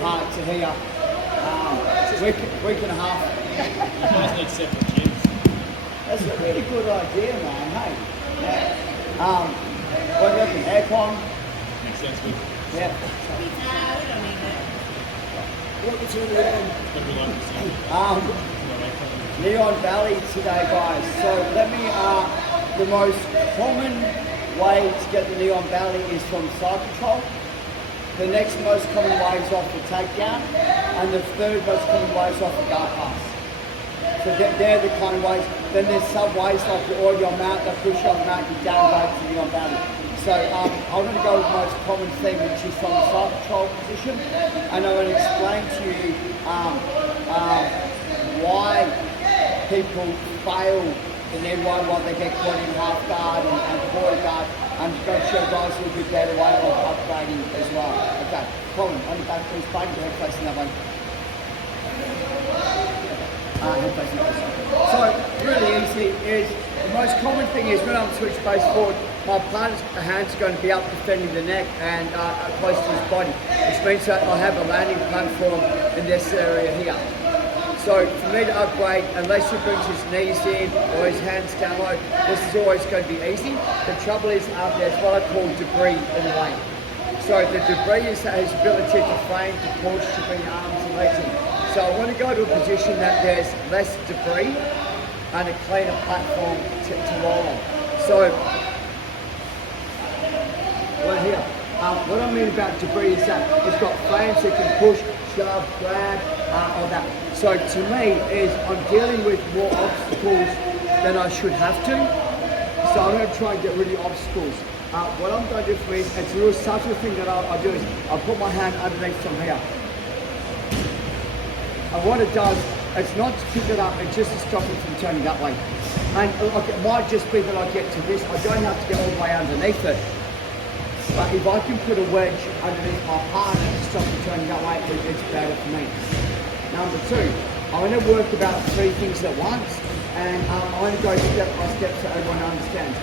Hard to hear. Week and a half. You guys need separate gyms. That's a really good idea, man. Hey. Yeah. What do you reckon? Aircon? Makes sense with Yeah. What was your name? what we like to see. Neon Valley today, guys. So let me, the most common way to get the Neon Valley is from side control. The next most common way is off the takedown. And the third most common way is off the guard pass. So they're the kind of ways. Then there's some ways like you order your mount, they push your mount, you downgrade to Neon Valley. So I'm going to go with the most common thing, which is from the side control position. And I'm going to explain to you why people fail in their one while they get caught in half guard and quarter guard. I'm just going to show guys a little bit better way of upgrading as well. Okay, Colin, on the back, please, bang your head facing that one. Head facing this. So, really easy is, the most common thing is when I'm switch base forward, my partner's hands are going to be up defending the neck and close to his body, which means that I have a landing platform in this area here. So for me to upgrade, unless he brings his knees in or his hands down low, this is always going to be easy. The trouble is there's what I call debris in the way. So the debris is his ability to frame, to push, to bring arms and legs in. So I want to go to a position that there's less debris and a cleaner platform to roll on. So right here, what I mean about debris is that it's got frames that can push, shove, grab, all that. So to me is I'm dealing with more obstacles than I should have to. So I'm going to try and get rid of obstacles. What I'm going to do for me, it's a real subtle thing that I do is I put my hand underneath from here. And what it does, it's not to pick it up, it's just to stop it from turning that way. And look, it might just be that I get to this, I don't have to get all the way underneath it. But if I can put a wedge underneath my partner to stop it turning that way, it's better for me. Number two, I'm going to work about 3 things at once, and I'm going to go step by step so everyone understands.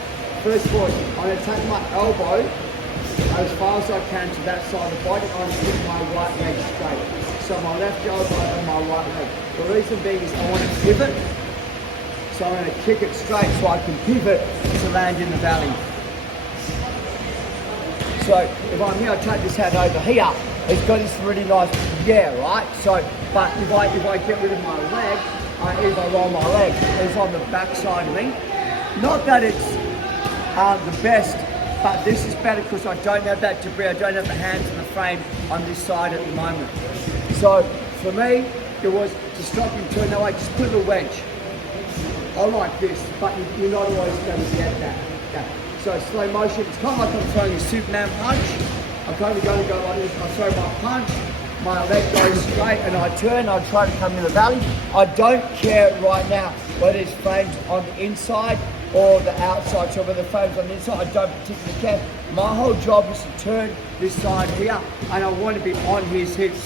First of all, I'm going to take my elbow as far as I can to that side of the body. I'm going to put my right leg straight. So my left elbow and my right leg. The reason being is I want to pivot, so I'm going to kick it straight so I can pivot to land in the valley. So if I'm here, I take this hand over here, it's got this really nice, right? So, but if I get rid of my leg, if I roll my leg, it's on the back side of me. Not that it's the best, but this is better because I don't have that debris, I don't have the hands and the frame on this side at the moment. So for me, it was to stop him turning that way, just put a wedge. I like this, but you're not always going to get that. So slow motion, it's kind of like I'm throwing a Superman punch. I'm kind of going to go like this, I throw my punch, my leg goes straight and I turn, I try to come in the valley. I don't care right now whether it's frames on the inside or the outside, so whether the frames on the inside, I don't particularly care. My whole job is to turn this side here and I want to be on his hips.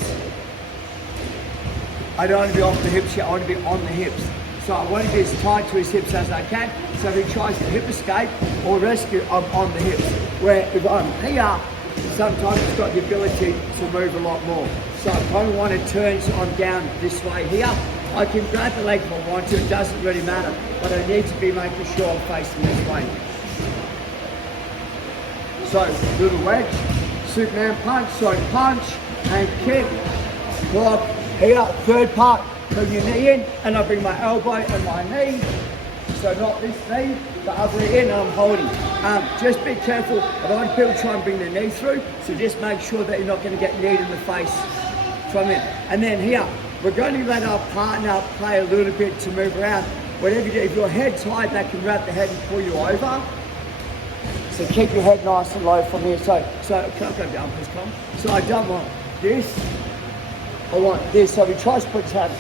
I don't want to be off the hips yet, I want to be on the hips. So I want to be as tight to his hips as I can. So if he tries to hip escape or rescue, I'm on the hips. Where if I'm here, sometimes it's got the ability to move a lot more. So if I want to turn, so I'm down this way here, I can grab the leg if I want to, it doesn't really matter. But I need to be making sure I'm facing this way. So, little wedge, Superman punch, so punch and kick, block, here, third part. Bring your knee in, and I bring my elbow and my knee. So not this knee, the other knee in, and I'm holding. Just be careful. I don't want people try and bring their knee through, so just make sure that you're not going to get kneed in the face from it. And then here, we're going to let our partner play a little bit to move around. Whatever you do, if your head's high, they can grab the head and pull you over. So keep your head nice and low from here. So can I go down, please, Tom? So I don't want this. I want this. So if he tries to put his hand,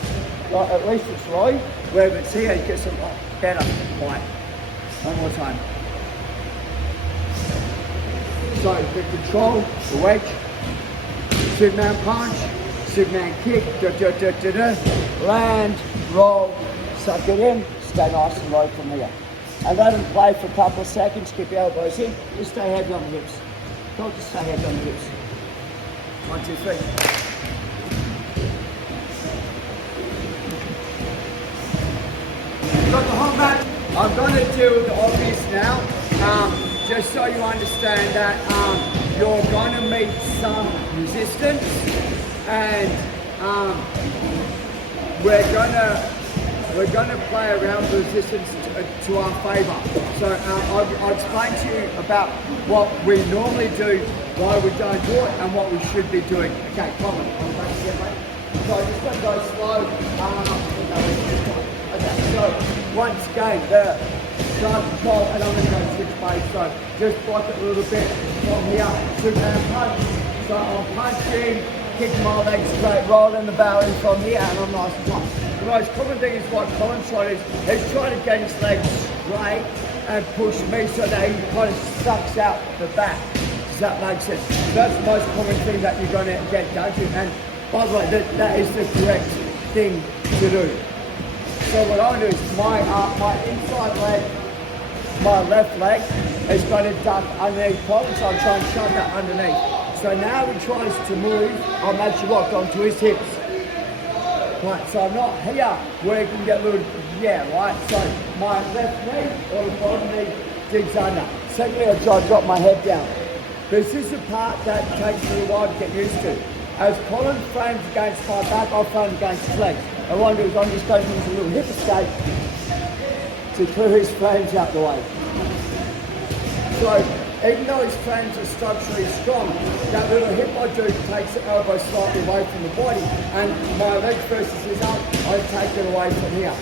like, at least it's low. Wherever it's here, he gets it better. Right. One more time. So the control, the wedge, Superman punch, Superman kick, land, roll, suck it in, stay nice and low from here. And let him play for a couple of seconds, keep your elbows in, just stay heavy on the hips. Don't just stay heavy on the hips. 1, 2, 3. I'm going to do the obvious now, just so you understand that you're going to meet some resistance, and we're going to play around with resistance to our favour. So I'll explain to you about what we normally do, why we don't do it, and what we should be doing. Okay, come on, I'm back again, mate. So I'm just going to go slow. Okay, so once again, the start control, and I'm going to go switch base. So just block it a little bit from here, Superman punch. So I'm punching, kicking my legs straight, rolling the barrel in from here, and I'm nice and tight. The most common thing is what Colin's trying to do, he's trying to get his legs straight and push me so that he kind of sucks out the back. Does that make sense? That's the most common thing that you're going to get done to. And by the way, that is the correct thing to do. So what I do is my inside leg, my left leg is going to duck underneath Colin, so I'm trying to shove that underneath. So now he tries to move, I'm actually locked onto his hips. Right, so I'm not here where you can get a little, right? So my left knee or the bottom knee digs under. Secondly, I try to drop my head down. This is the part that takes a little while to get used to. As Colin frames against my back, I'll frame against his legs. And what I do is I'm just going to use a little hip escape to clear his frames out the way. So even though his frames are structurally strong, that little hip I do takes the elbow slightly away from the body, and my legs versus his arm, I take it away from here.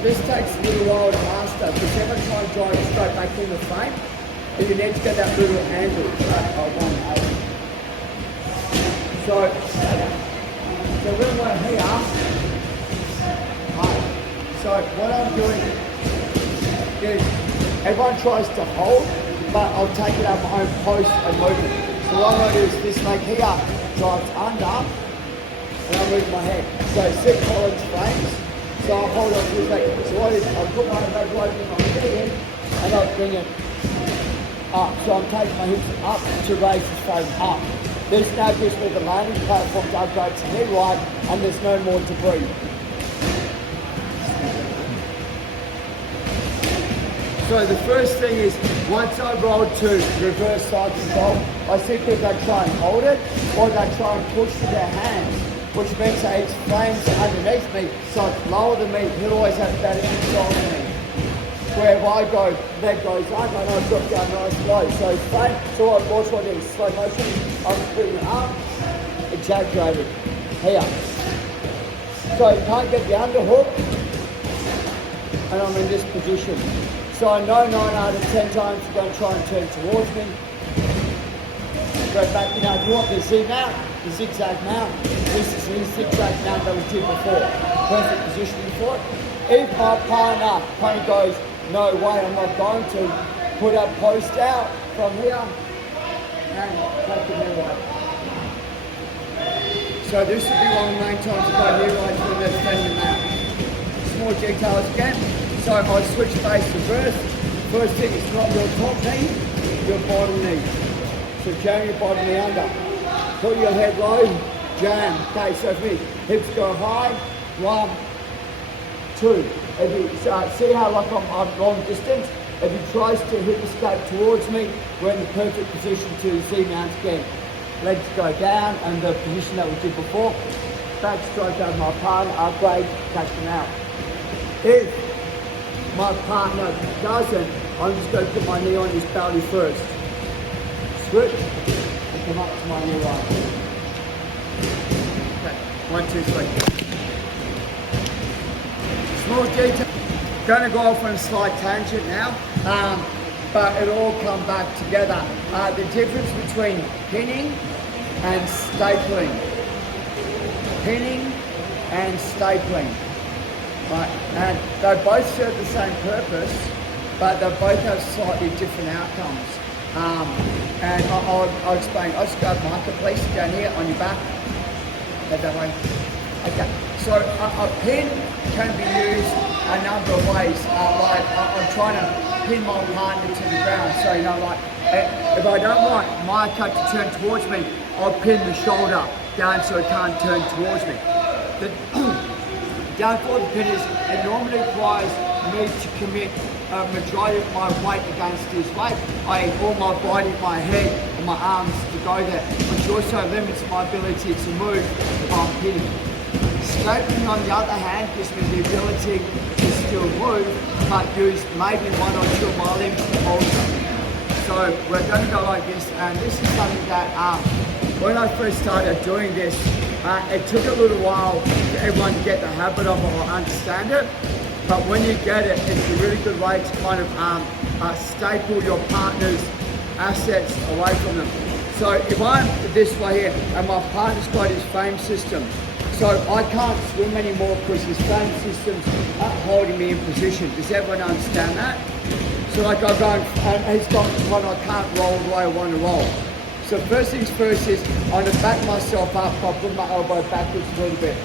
This takes a little while to master, because every time I drive straight back in the frame, you need to get that little angle. So when we're here, so what I'm doing is, everyone tries to hold, but I'll take it out my own post and move it. So what I'm going to do is this leg here drives under, and I move my head. So sit Colin's frames, so I'll hold on to his leg. So what is, I'll put my leg right in my head, and I'll bring it up. So I'm taking my hips up to raise his frame up. This now gives me the landing platform to upgrade to knee right, and there's no more debris. So the first thing is, once I roll to reverse side control, I see people that try and hold it, or they try and push with their hands, which means that his frames underneath me, so it's lower than me, he'll always have better control than me. Where if I go, leg goes up, and I drop down nice and low. So frame, so what I do is slow motion, I'm putting it up, exaggerated, here. So you can't get the underhook, and I'm in this position. So I know 9 out of 10 times you're going to try and turn towards me. Go back, if you want the Z mount, the zigzag mount, this is the zigzag mount that we did before. Perfect positioning for it. If my partner kind of goes, no way, I'm not going to, put a post out from here and take the knee right. So this would be one of the main times to go knee right for the defending mount. Small details again. So I switch base reverse. First thing is not your top knee, your bottom knee. So jam your bottom knee under. Put your head low, jam. Okay, so for me, hips go high, 1, 2. If you see how like I'm long distance, if he tries to hip escape towards me, we're in the perfect position to Z mount again. Legs go down and the position that we did before. Back stroke over my partner, upgrade, catch them out. If my partner doesn't, I'm just going to put my knee on his belly first. Switch, and come up to my knee right. Okay, 1, 2, 3. Small detail. Going to go off on a slight tangent now, but it'll all come back together. The difference between pinning and stapling. Pinning and stapling. Right, and they both serve the same purpose, but they both have slightly different outcomes. And I'll explain. I'll just go marketplace down here on your back. Head that way. Okay, so a pin can be used a number of ways. Like I'm trying to pin my partner to the ground. So you know, like if I don't want my cut to turn towards me, I'll pin the shoulder down so it can't turn towards me. Down forward pin is, it normally requires need to commit a majority of my weight against his weight, i.e. all my body, my head and my arms to go there, which also limits my ability to move if I'm hitting. Scoping on the other hand gives me the ability to still move, but use maybe one or two of my limbs to alter. So we're going to go like this, and this is something that when I first started doing this, it took a little while for everyone to get the habit of it or understand it. But when you get it, it's a really good way to kind of staple your partner's assets away from them. So if I'm this way here, and my partner's got his frame system, so I can't swim anymore because his frame system's holding me in position. Does everyone understand that? So like I go, and he's got one I can't roll the way I want to roll. So first things first is I'm going to back myself up by putting my elbow backwards a little bit.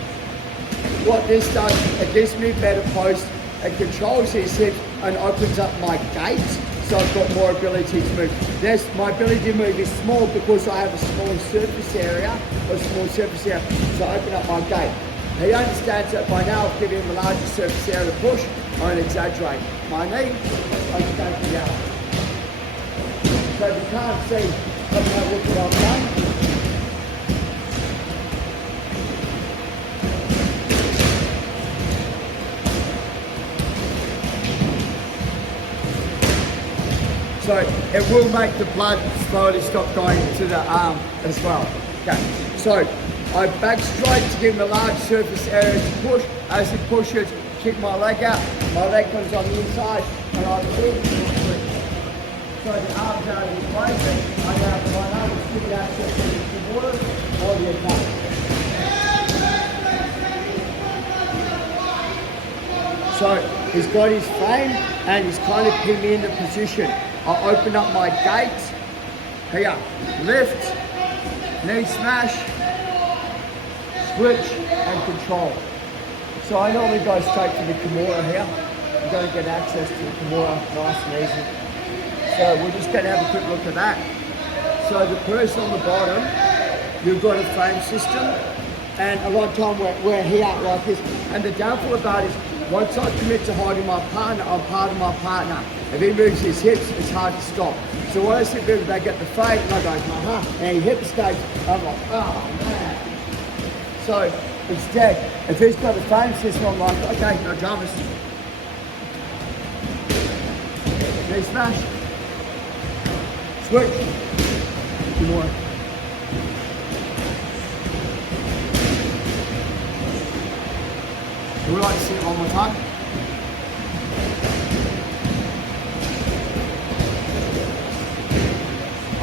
What this does, it gives me a better post, it controls his hips and opens up my gait, so I've got more ability to move. My ability to move is small because I have a small surface area, so I open up my gait. He understands that by now I've given him a larger surface area to push, I don't exaggerate. My knee, I can go for the arm. So if you can't see, look at what I've done. So it will make the blood slowly stop going to the arm as well. Okay, so I back straight to give him a large surface area to push. As he pushes, kick my leg out, my leg comes on the inside, and I push. So the arm's out of the equation, I have my arm to stick access to the water or the attack. So he's got his frame and he's kind of pinned me into position. I open up my gate, here, lift, knee smash, switch and control. So I normally go straight to the Kimura here. I'm going to get access to the Kimura nice and easy. So we're just going to have a quick look at that. So the person on the bottom, you've got a frame system, and a lot of time we're here like this. And the downfall of that is, once I commit to holding my partner, I'm part of my partner. If he moves his hips, it's hard to stop. So when I sit there, they get the fade, and I go, and he hip escapes, I'm like, oh man. So instead, if he's got a frame system, I'm like, okay, no dramas. Knee smash. Switch. Two more. Would you like to see it one more time?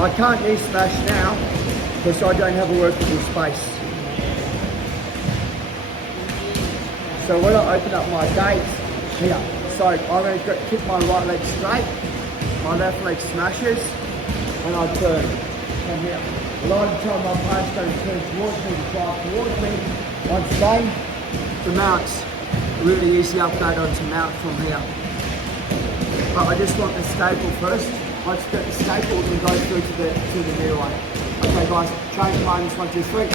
I can't knee smash now because I don't have a workable space. So when I open up my gate here, so I'm going to kick my right leg straight, my left leg smashes, and I turn from here. A lot of the time my partner's going to turn towards me, to drive towards me. Once again, the mounts. Really easy upgrade onto mount from here. But I just want the staple first. Once you get the staple, we can go through to the new one. Okay guys, change minus 1, 2, 3.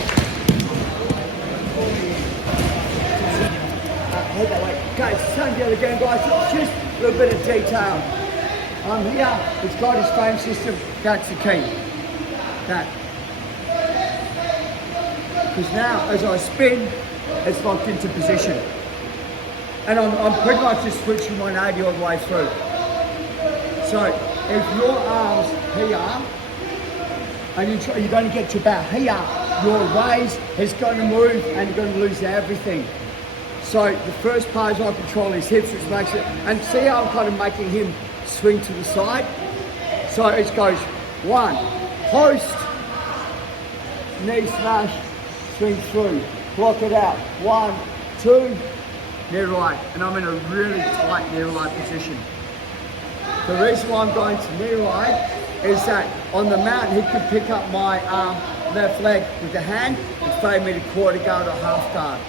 Hold that way. Okay, same deal again guys, just a little bit of detail. Here, it's got his frame system, that's the key. That. Because now, as I spin, it's locked into position. And I'm pretty much just switching 180 all the way through. So if your arm's here, and you're going to get to about here, your raise is going to move and you're going to lose everything. So the first part is I control his hips, which makes it, and see how I'm kind of making him swing to the side? So it goes 1, post, knee smash, swing through, block it out, 1, 2, near right, and I'm in a really tight near right position. The reason why I'm going to near right is that on the mountain he could pick up my left leg with the hand and fade me to quarter guard or half guard.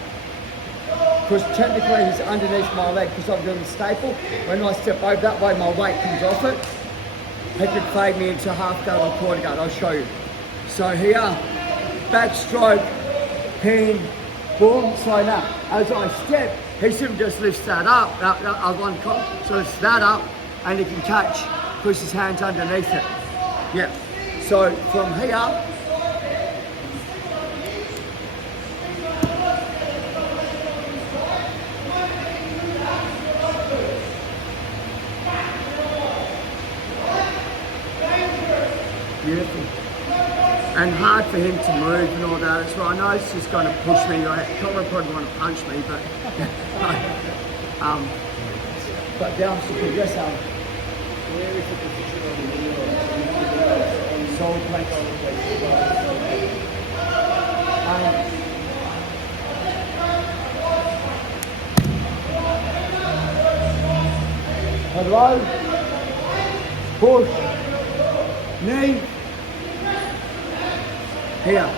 Because technically he's underneath my leg because I'm doing the staple. When I step over that way, my weight comes off it. He could fade me into half guard or quarter guard. I'll show you. So here, backstroke, pin, boom. So now, as I step, he simply just lifts that up, that one cop, so it's that up, and he can catch, push his hands underneath it. Yeah. So from here, beautiful. And hard for him to move and all that. So I know it's just going to push me. Colin probably want to punch me, but down to the yes, Where is the position on the video? soul plate. Hello, push, knee, here.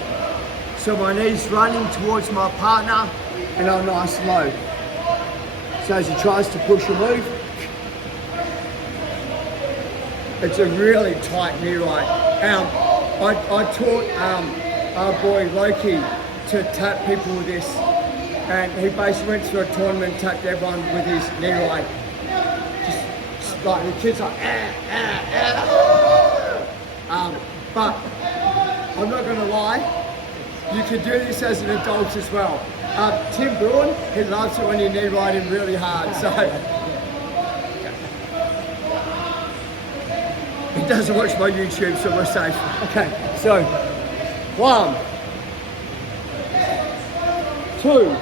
So my knee's running towards my partner and I'm nice and low. So as he tries to push or move, it's a really tight knee right. I taught our boy Loki to tap people with this, and he basically went through a tournament and tapped everyone with his knee right. Just like the kids like, but I'm not going to lie, you can do this as an adult as well. Tim Bruin, he loves it when you knee right him really hard, so. He doesn't watch my YouTube, so we're safe. Okay, so 1, 2,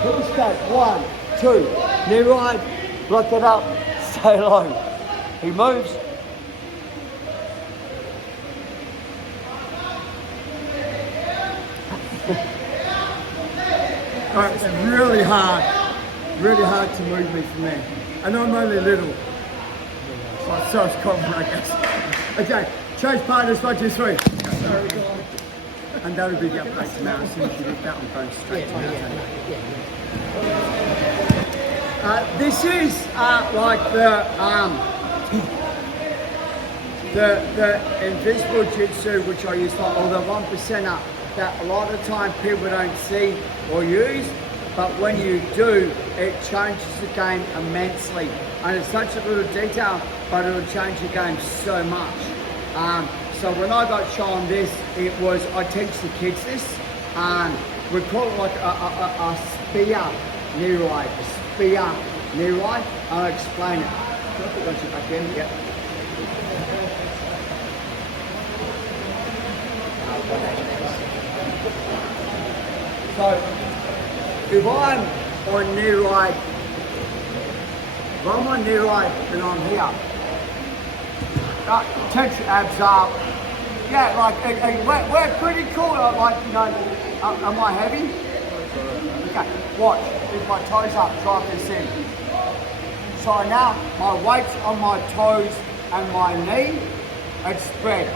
push that, 1, 2, knee right, block it up, stay low. He moves. Alright, it's really hard to move me from there. And I'm only little. So it's common, I guess. Okay, change partners, 1, 2, 3. And that'll be the update now. As soon as you lift that, I'm going straight to it. This is like the invisible jitsu, which I use, or the 1%er, that a lot of time people don't see or use, but when you do, it changes the game immensely. And it's such a little detail, but it'll change the game so much. So when I got shown this, it was, I teach the kids this, we call it like a spear knee ride, a spear knee ride. I'll explain it. Once you're back in, yeah. So, if I'm on knee ride, and I'm here, tense your abs up. Yeah, like, we're pretty cool. Like, you know, am I heavy? Okay, watch. With my toes up, drive this in. So now, my weight's on my toes and my knee, it's spread.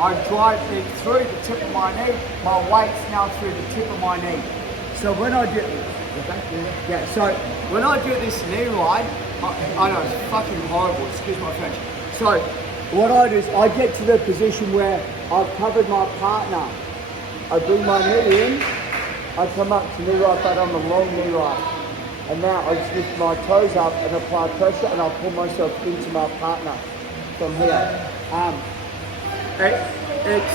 I drive it through the tip of my knee, my weight's now through the tip of my knee. So when I do, when I do this knee ride, I know it's fucking horrible, excuse my French. So what I do is I get to the position where I've covered my partner. I bring my knee in, I come up to knee ride, but I'm a long knee ride. And now I just lift my toes up and apply pressure and I'll pull myself into my partner from here. It's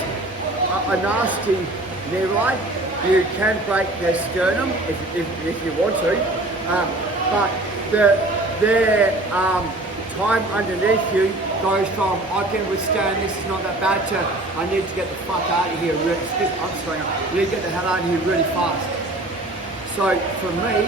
a nasty knee ride. You can break their sternum if you want to, but their time underneath you goes from I can withstand this is not that bad to I need to get the fuck out of here. I'm sorry, I need to get the hell out of here really fast. So for me,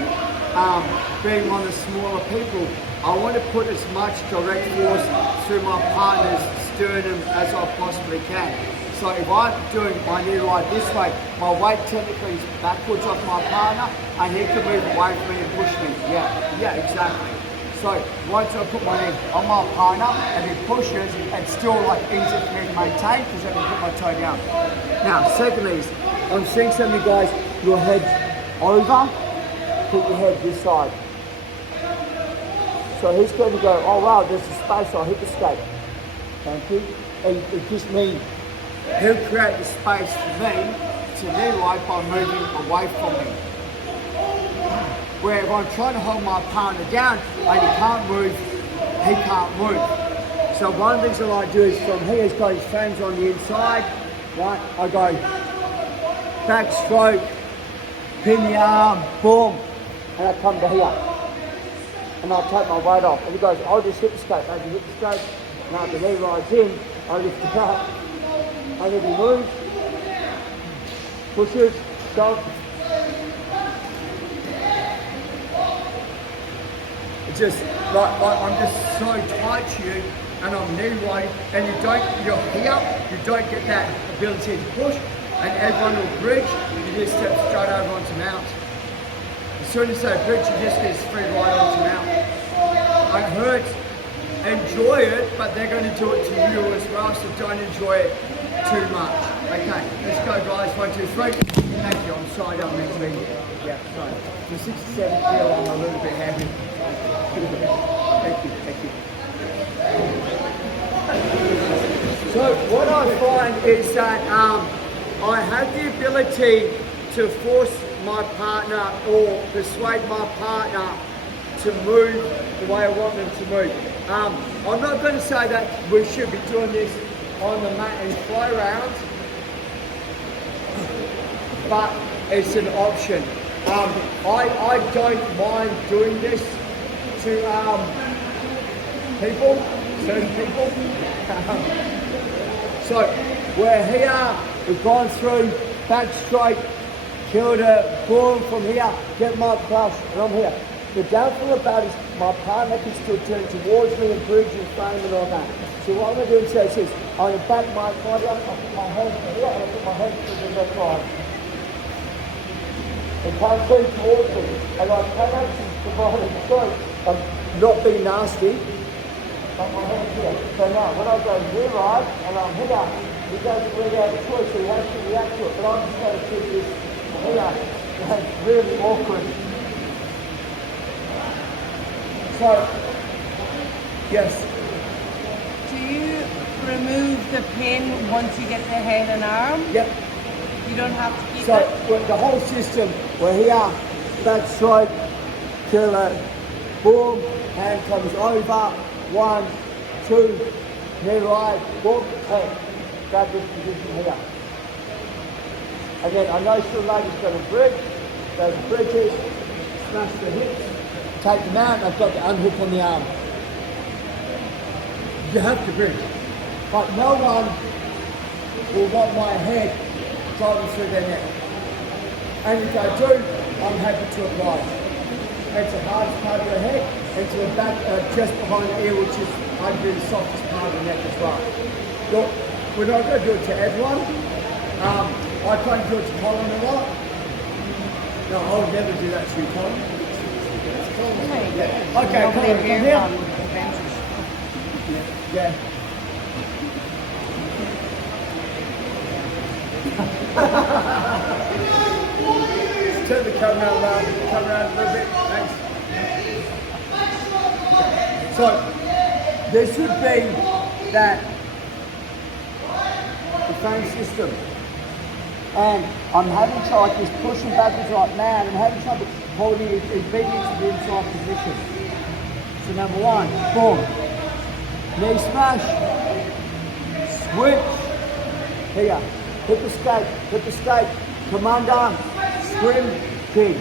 being one of the smaller people, I want to put as much direct force through my partner's sternum as I possibly can. So if I'm doing my knee ride this way, my weight technically is backwards off my partner and he can move away from me and push me. Yeah, exactly. So once I put my knee on my partner and he pushes, it's still like easy for me to maintain because I can put my toe down. Now, secondly, I'm seeing some of you guys, your head's over, put your head this side. So he's going to go, oh wow, there's a space, I'll hip escape. Thank you. It gives me, he'll create the space for me to Leroy by moving away from me. Where if I'm trying to hold my partner down and he can't move, he can't move. So one of the things that I do is from here, he's got his fangs on the inside, right? I go back stroke, pin the arm, boom, and I come to here. And I'll take my weight off. And he goes, I'll just hit the scope, maybe hit the scope, and after he rides in, I lift it up, and if he moves, pushes, stop. It's just like I'm just so tight to you, and I'm knee-weight, and you're here, you don't get that ability to push, and everyone will bridge, you just step straight over onto mount. As soon as they bridge, you just get straight right onto mount. It hurts, enjoy it, but they're going to do it to you as well, so don't enjoy it too much. Okay, let's go guys, 1, 2, 3. Thank you, I'm sorry, I don't mean to be, yeah, sorry. For 67 kilo, I'm a little bit heavy. Thank you, thank you. So what I find is that I have the ability to force my partner or persuade my partner to move the way I want them to move. I'm not going to say that we should be doing this on the mat and flow rounds, but it's an option. I don't mind doing this to people, certain people. So we're here, we've gone through, back straight, killed it, boom, from here, get my crush, and I'm here. The downfall about it is my partner can still turn towards me and bridge and frame and all that. So what I'm going to do instead is I'm going to back my body up, I put my head here, and I put my head to the left line. And can't turn towards me. And I can actually provide a choice of not being nasty, but my head here. So now, when I go here right, and I'm here, he doesn't really have a choice, so he has to react to it. But I'm just going to keep this here. It's really awkward. So, yes. Do you remove the pin once you get the head and arm? Yep. You don't have to keep So, it? with the whole system, we're here, back strike, kill it, boom, hand comes over, 1, 2, knee right, boom, hey, grab this position here. And then I know still lady's going to bridge, those bridges, smash the hips, take them out, and I've got the unhook on the arm. You have to bridge. But no one will want my head driving through their neck. And if I do, I'm happy to oblige. It's the hardest part of the head, and to the back, just behind the ear, which is arguably the softest part of the neck as well. Look, we're not going to do it to everyone. I try and do it to Colin a lot. No, I would never do that to you, Colin. Yeah. Okay, Colin, come here. Yeah. Turn the camera around a little bit. Thanks. So, this would be that the frame system. And I'm having trouble, like this pushing backwards like mad, I'm having trouble holding it, beating it to the inside position. So number 1, boom. Knee smash. Switch. Here. Hip escape, come undone, swim, king.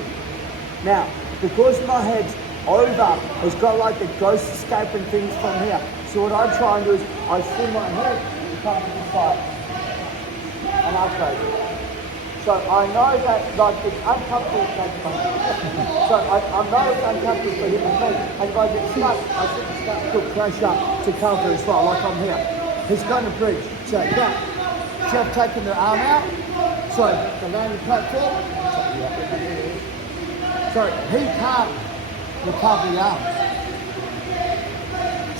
Now, because my head's over, it's got like the ghost escaping things from here. So what I try and do is I swim my head and come to the side. And upgrade it. So I know that like it's uncomfortable to make money. So I know it's uncomfortable for him and me. And if I get stuck, I start to put pressure to cover as well, like I'm here. He's going to bridge. So now, see I've taken the arm out. So the landing platform. So he can't recover the arm.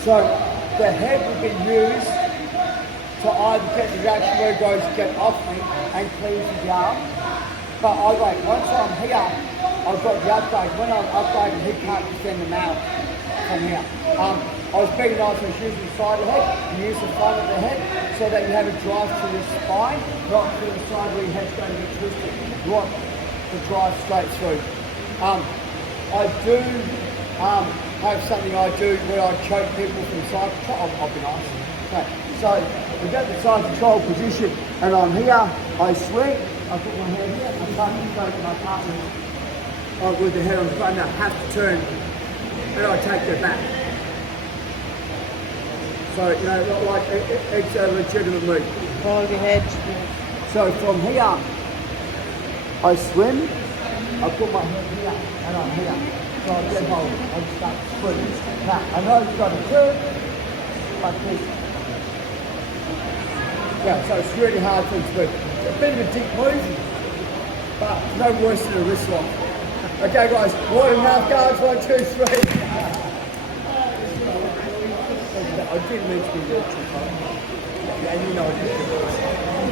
So the head will be used to either get the reaction where it goes get off me and clears the arm. But I wait, once I'm here, I've got the upgrade. When I'm upgraded, he can't defend the mouth. from here. I was being nice and use the side of the head, you use the front of the head so that you have a drive to the spine, not to the side where your head's going to get twisted. You want to drive straight through. I do have something I do where I choke people from side control. I'll be nice. Okay. So we get the side control position and I'm here, I swing, I put my hand here, I start to stroke my partner with the head on the front, I have to turn and I take their back. So, you know, like it's a legitimate move. Hold your head. So from here, I swim, I put my head here, and I'm here. So I get hold, I start swimming. Now, I know you've got to turn, but this. Yeah, so it's really hard for them to move. It's a bit of a deep move, but no worse than a wrist lock. Okay guys, water mouth guards, 1, 2, 3. I didn't mean to be rude, and you know I did.